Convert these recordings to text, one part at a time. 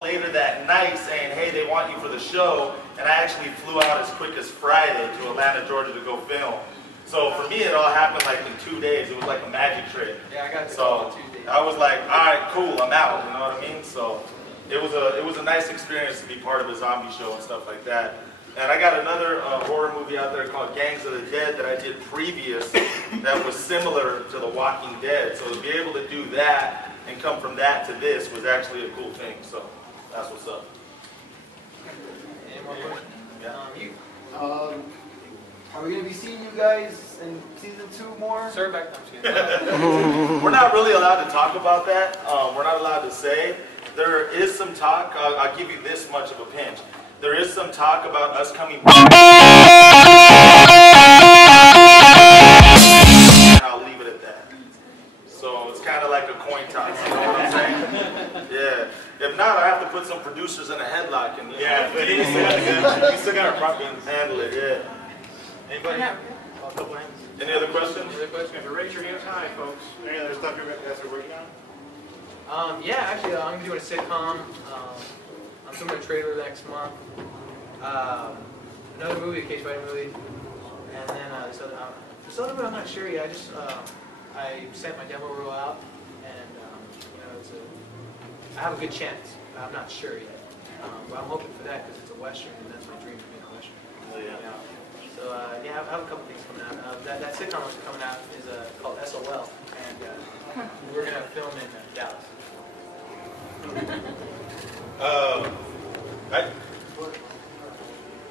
later that night saying, hey, they want you for the show, and I actually flew out as quick as Friday to Atlanta, Georgia to go film. So for me, it all happened like in 2 days. It was like a magic trick. Yeah, I got to so 2 days. I was like, all right, cool, I'm out. You know what I mean? So it was a nice experience to be part of a zombie show and stuff like that. And I got another horror movie out there called Gangs of the Dead that I did previous that was similar to The Walking Dead. So to be able to do that and come from that to this was actually a cool thing. So that's what's up. Any more questions? Yeah. Are we going to be seeing you guys in season 2 more? Sir, back down. We're not really allowed to talk about that. We're not allowed to say. There is some talk. I'll give you this much of a pinch. There is some talk about us coming back. And I'll leave it at that. So it's kind of like a coin toss. You know what I'm saying? Yeah. If not, I have to put some producers in a headlock and yeah, but you still got our prop guns. Handle it. Yeah. Anybody? Any other questions? Raise your hands high, folks. Any other stuff you guys are working on? Yeah, actually, I'm going to be doing a sitcom. I'm filming a trailer next month. Another movie, a case writing movie. And then, this other one I'm not sure yet. I sent my demo reel out, and you know, I have a good chance. I'm not sure yet. But I'm hoping for that because it's a Western, and that's my dream to be a Western. Oh, yeah. So, yeah, I have a couple things coming out. That sitcom that's coming out is called SOL, and we're going to film in Dallas.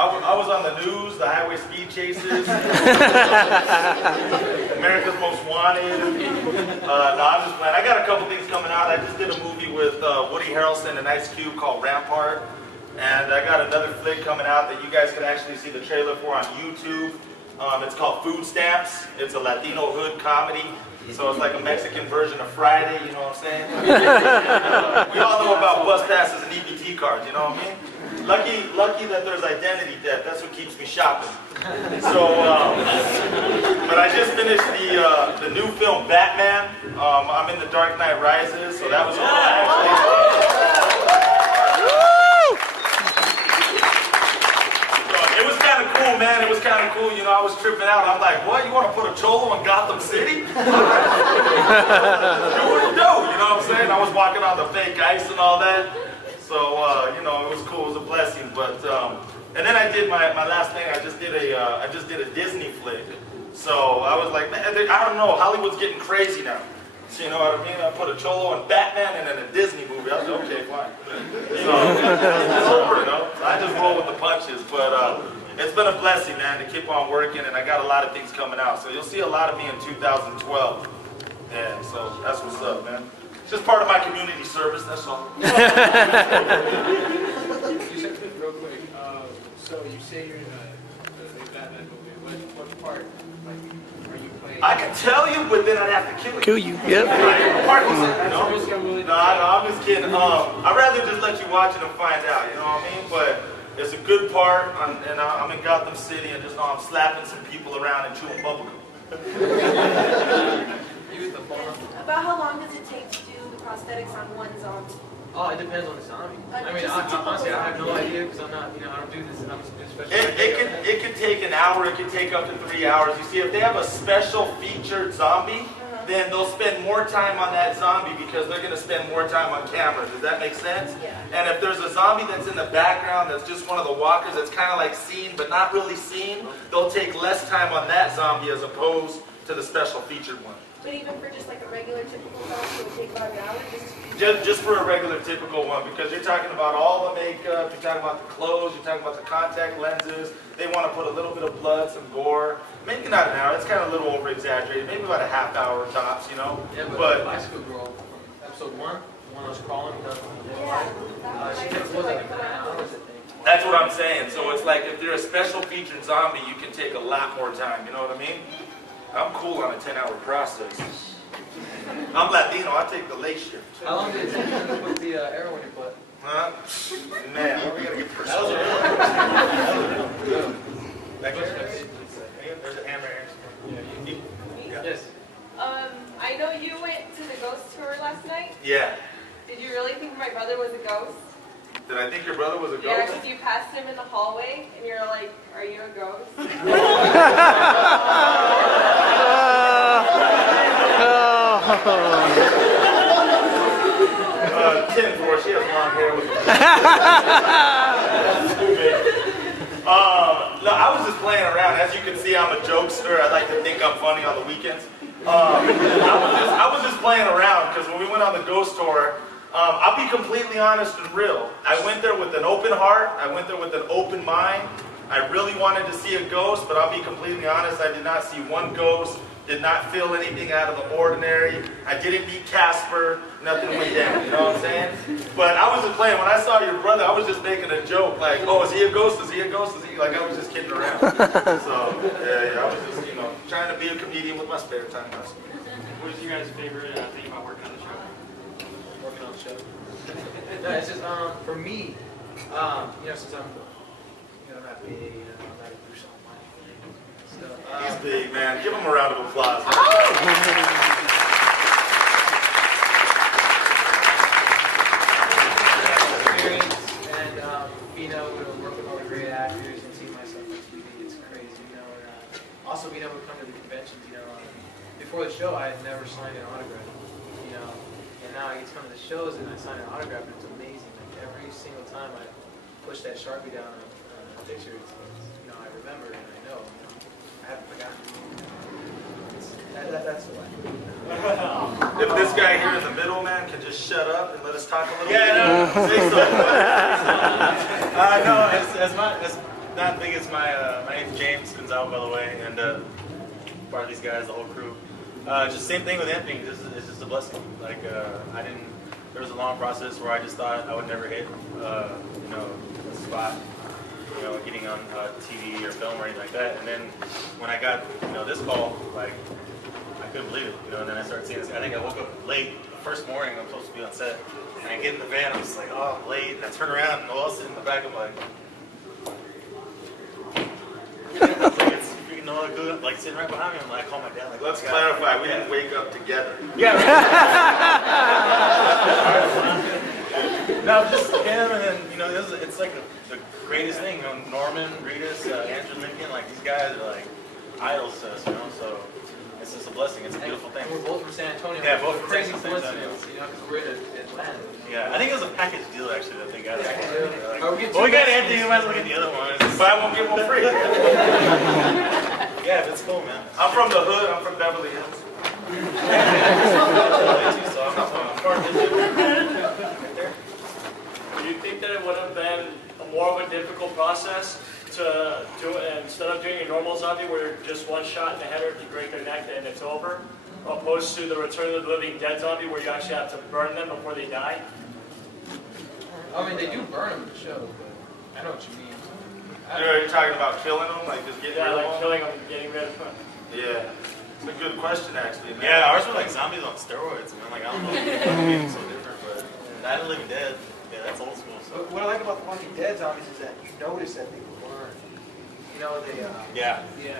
I was on the news, the highway speed chases, America's Most Wanted. No, I'm just playing. I got a couple things coming out. I just did a movie with Woody Harrelson and Ice Cube called Rampart. And I got another flick coming out that you guys can actually see the trailer for on YouTube. It's called Food Stamps. It's a Latino hood comedy. So it's like a Mexican version of Friday, you know what I'm saying? We all know about bus passes and EBT cards, you know what I mean? Lucky that there's identity theft. That's what keeps me shopping. So, but I just finished the new film Batman. I'm in The Dark Knight Rises, so that was It was kind of cool, man. It was kind of cool. You know, I was tripping out. I'm like, what? You want to put a cholo in Gotham City? You wouldn't do. You know what I'm saying? I was walking on the fake ice and all that. So, you know, it was cool. It was a blessing. But, and then I did my last thing. I just did a Disney flick. So I was like, man, I don't know. Hollywood's getting crazy now. So, you know what I mean? I put a cholo in Batman and then a Disney movie. I was like, okay, fine. So, it's over, you know? I just roll with the punches. But it's been a blessing, man, to keep on working. And I got a lot of things coming out. So you'll see a lot of me in 2012. Yeah, so that's what's up, man. It's just part of my community service, that's all. You said real quick. So you say you're in the Batman movie. What part? Like, are you playing? I can tell you, but then I'd have to kill you. Kill you, yep. No, I'm just kidding. I'd rather just let you watch it and find out, you know what I mean? But it's a good part, and I'm in Gotham City, and just know I'm slapping some people around and chewing bubblegum. About how long does it take to do the prosthetics on one zombie? Oh, it depends on the zombie. I mean, honestly, I have no idea because I'm not, you know, I don't do this, and I'm special. It can take an hour. It can take up to 3 hours. You see, if they have a special featured zombie, then they'll spend more time on that zombie because they're going to spend more time on camera. Does that make sense? Yeah. And if there's a zombie that's in the background that's just one of the walkers that's kind of like seen but not really seen, they'll take less time on that zombie as opposed to the special featured one. But even for just like a regular typical zombie, it would take about an hour just for a regular typical one, because you're talking about all the makeup, you're talking about the clothes, you're talking about the contact lenses. They want to put a little bit of blood, some gore. Maybe not an hour. It's kind of a little over exaggerated. Maybe about a half hour tops, you know. Yeah, but Bicycle Girl, episode 1, when I was crawling, she kept was like 9 hours, I think. That's what I'm saying. So it's like if they're a special featured zombie, you can take a lot more time. You know what I mean? I'm cool on a 10-hour process. I'm Latino. I take the late shift. How long did it take you to put the arrow in your butt? Huh? Man, we gotta get personal. There's a hammer here. Yes. I know you went to the ghost tour last night. Yeah. Did you really think my brother was a ghost? Did I think your brother was a Yeah, ghost? because you passed him in the hallway, and you're like, are you a ghost? Ten for she has long hair with no, I was just playing around. As you can see, I'm a jokester. I like to think I'm funny on the weekends. I was just playing around because when we went on the ghost tour, I'll be completely honest and real. I went there with an open heart. I went there with an open mind. I really wanted to see a ghost, but I'll be completely honest, I did not see one ghost. Did not feel anything out of the ordinary. I didn't meet Casper. Nothing went down. You know what I'm saying? But I was just playing. When I saw your brother, I was just making a joke. Like, oh, is he a ghost? Is he a ghost? Is he? Like, I was just kidding around. So, yeah, I was just, trying to be a comedian with my spare time. What is your guys' favorite thing about working on the show? Working on the show. No, it's just for me, since I'm not big, I'm not a Bruce Almighty. So, He's big, man. Give him a round of applause. Experience and being able to work with all the great actors and seeing myself on TV, it's crazy, and also being able to come to the conventions, before the show I had never signed an autograph, and now I get to come to the shows and I sign an autograph and it's amazing. Like every single time I push that Sharpie down on a picture, it's I remember and I know, I haven't forgotten. That's the way. If this guy here in the middle, man, can just shut up and let us talk a little bit. Yeah, no. Say something. No, as not big as my name's James Gonzaba, by the way, and part of these guys, the whole crew. Just same thing with anything. It's just a blessing. Like there was a long process where I just thought I would never hit, a spot, getting on TV or film or anything like that. And then when I got, this call, like I couldn't believe it, And then I started seeing this. I think I woke up late the first morning. I'm supposed to be on set, and I get in the van. I'm just like, oh, I'm late. And I turn around, and Noel's sitting in the back. I'm like. It's freaking Noel G, like sitting right behind me. I'm like, I call my dad. Like, Let's clarify, we didn't wake up together. Yeah. No, just him, and then it's like the greatest thing. Norman, Reedus, Andrew Lincoln, like these guys are like idols to us, So it's just a blessing. It's a beautiful thing. And we're both from San Antonio. Yeah, both from crazy San Antonio. coincidence, because we're in Atlanta. Yeah, I think it was a package deal actually that they got. Yeah, Like, we we got Anthony. We might as well get the other one. Buy one, get one free. Yeah, it's cool, man. I'm from the hood. I'm from Beverly Hills. So Do you think that it would have been more of a difficult process to do it instead of doing a normal zombie where just one shot in the head or if you break their neck and it's over, opposed to the Return of the Living Dead zombie where you actually have to burn them before they die? I mean, they do burn them in the show, but I know what you mean. You're talking about killing them, like just getting rid of Like them? killing them and getting rid of them. Yeah. It's a good question, actually, man. yeah, ours were like zombies on steroids, man. Like I don't know if it's so different, but Night of the Living Dead, yeah, that's old school. So. But what I like about the Walking Dead zombies is that you notice that they learn.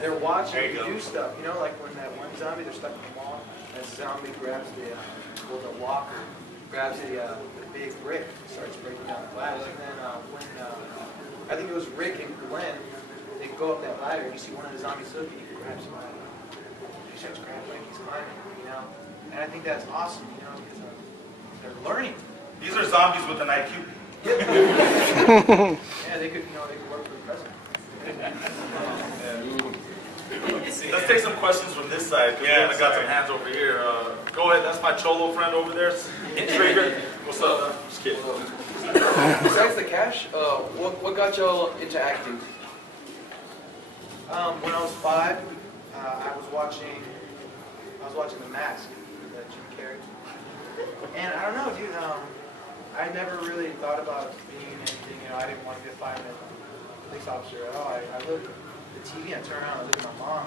They're watching There you you do go. stuff. Like when that one zombie, they're stuck in the wall, that zombie grabs the walker, grabs the big brick, starts breaking down the glass, and then when I think it was Rick and Glenn, they go up that ladder, and you see one of the zombies looking, he grabs him. He starts grabbing like he's climbing, And I think that's awesome, because they're learning. These are zombies with an IQ. Yeah, they could work for the president. Let's take some questions from this side, because we haven't got some hands over here. Go ahead, that's my Cholo friend over there. Trigger. What's up? Just kidding. Besides the cash, what got y'all into acting? When I was 5, I was watching The Mask with Jim Carrey, and I don't know, dude. I never really thought about being in anything. I didn't want to be a fireman, police officer at all. I looked at the TV, I turned around, I looked at my mom.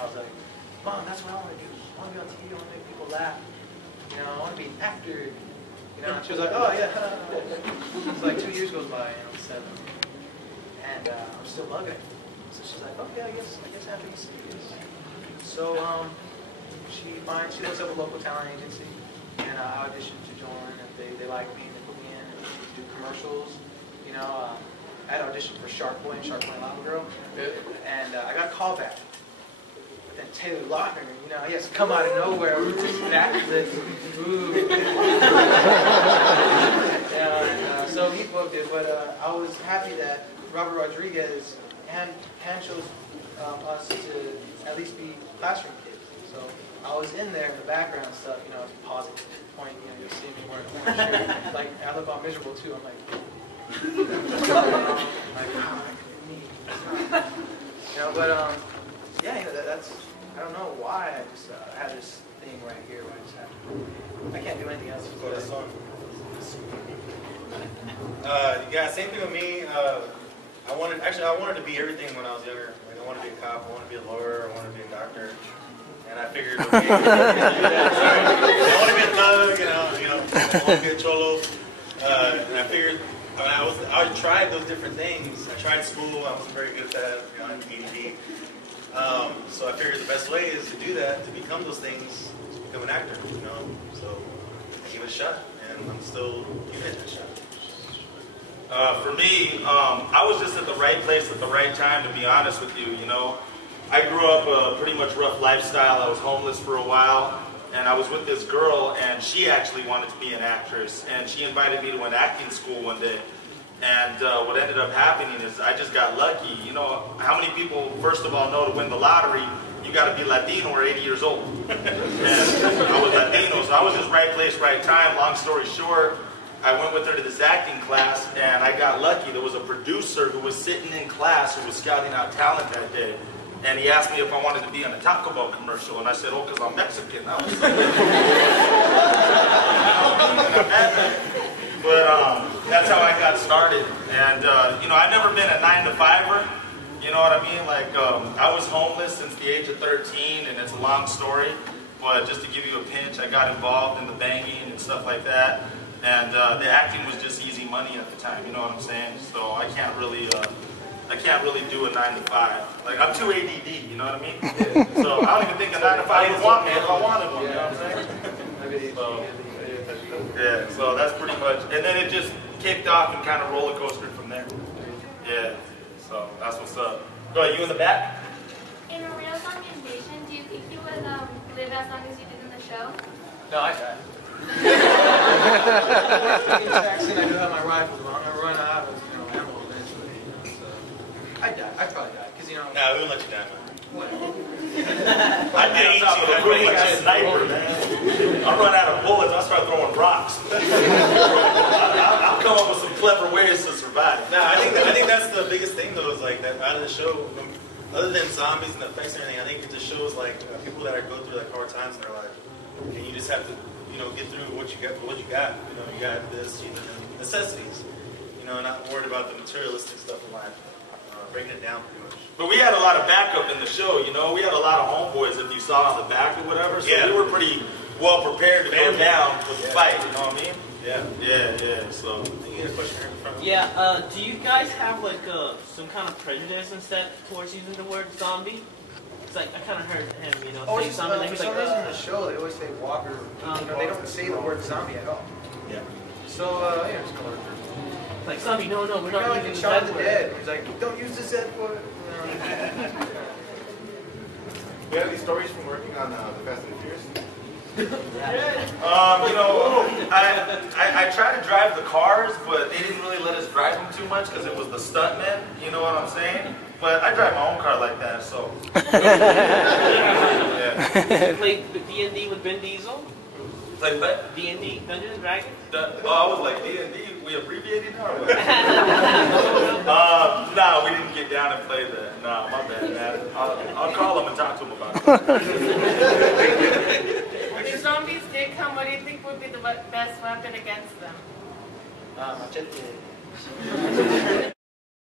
I was like, Mom, that's what I want to do. I want to be on TV. I want to make people laugh. I want to be an actor. And she was like, oh yeah. It's like 2 years goes by, and I'm 7, and I'm still loving it. So she's like, okay, I guess I have to be serious. So she looks up a local talent agency, and I auditioned to join, and they liked me, and they put me in and do commercials. commercials. You know, I had auditioned for Shark Boy and Shark Boy Lava Girl, and I got called back. But then Taylor Lautner, you know, he has to come out of nowhere with this back this. Ooh. So he booked it, but I was happy that Robert Rodriguez hand chose us to at least be classroom kids. So I was in there in the background and stuff, you know, pause it, point, you know, you'll see me wearing a orange shirt. Like, I look all miserable too. I'm like, wow, you know, but yeah, you know, that's, I don't know why I just have this thing right here where I just have, I can't do anything else. Go to the song. Yeah, same thing with me. I wanted to be everything when I was younger. Like, I wanted to be a cop, I wanted to be a lawyer, I wanted to be a doctor. And I figured, okay, I want to be a thug, you know, I want to be a cholo. And I figured, I tried those different things. I tried school, I wasn't very good at that, you know, I had ADD. So I figured the best way is to do that, to become those things, to become an actor, you know. So I gave it a shot, and I'm still giving it a shot. For me, I was just at the right place at the right time, to be honest with you, you know. I grew up a pretty much rough lifestyle. I was homeless for a while, and I was with this girl, and she actually wanted to be an actress, and she invited me to an acting school one day. And what ended up happening is I just got lucky. You know, how many people, first of all, know to win the lottery, you got to be Latino or 80 years old. And I was Latino, so I was just right place, right time. Long story short, I went with her to this acting class, and I got lucky. There was a producer who was sitting in class who was scouting out talent that day. And he asked me if I wanted to be in a Taco Bell commercial, and I said, oh, because I'm Mexican. I was like, but that's how I got started. And, you know, I've never been a 9-to-5er. You know what I mean? Like, I was homeless since the age of 13, and it's a long story. But just to give you a pinch, I got involved in the banging and stuff like that. And the acting was just easy money at the time, you know what I'm saying? So I can't really do a 9-to-5. Like, I'm too ADD, you know what I mean? So I don't even think a 9-to-5 would want me if I wanted one, you know what I'm saying? So, yeah, so that's pretty much, and then it just kicked off and kind of roller coastered from there. Yeah, so that's what's up. Go ahead, you in the back? In a real song invasion, do you think you would live as long as you did in the show? No, I died. In Jackson, I do have my rifles, but I'm going to run out of, you know, ammo eventually. You know, so I'd probably die, because, you know. Nah, we won't let you die, man. I did eat you. I'm pretty much a sniper, man. I'll run out of bullets. I'll start throwing rocks. I'll come up with some clever ways to survive. Nah, I think that's the biggest thing though. Is like that out of the show. Other than zombies and the effects and everything, I think it just shows like people that are going through like hard times in their life, and you just have to, you know, get through what you got. You know, you got this, you know, necessities. You know, not worried about the materialistic stuff in life. Breaking it down pretty much. But we had a lot of backup in the show, you know. We had a lot of homeboys if you saw on the back or whatever. So yeah, we were pretty well prepared to go down with the fight, you know what I mean? Yeah. So you get a question here in front. Yeah, do you guys have like some kind of prejudice instead towards using the word zombie? It's like I kind of heard him, you know, say something like for some reason in the show they always say walker. You know, they don't say the word zombie at all. Yeah. So yeah, just go over. Like zombie, no, we're not like using the Shaun Z the word. Dead. He's like, don't use the Z word. Do you have any stories from working on the Fast and Furious? you know, I tried to drive the cars, but they didn't really let us drive them too much because it was the stuntmen, you know what I'm saying? But I drive my own car like that, so. You played D&D with Vin Diesel? Like what? D&D, Dungeons and Dragons? I was like, D&D, we abbreviated now? No, we didn't get down and play that. No, my bad, man. I'll call them and talk to them about it. If zombies did come, what do you think would be the best weapon against them? Machete.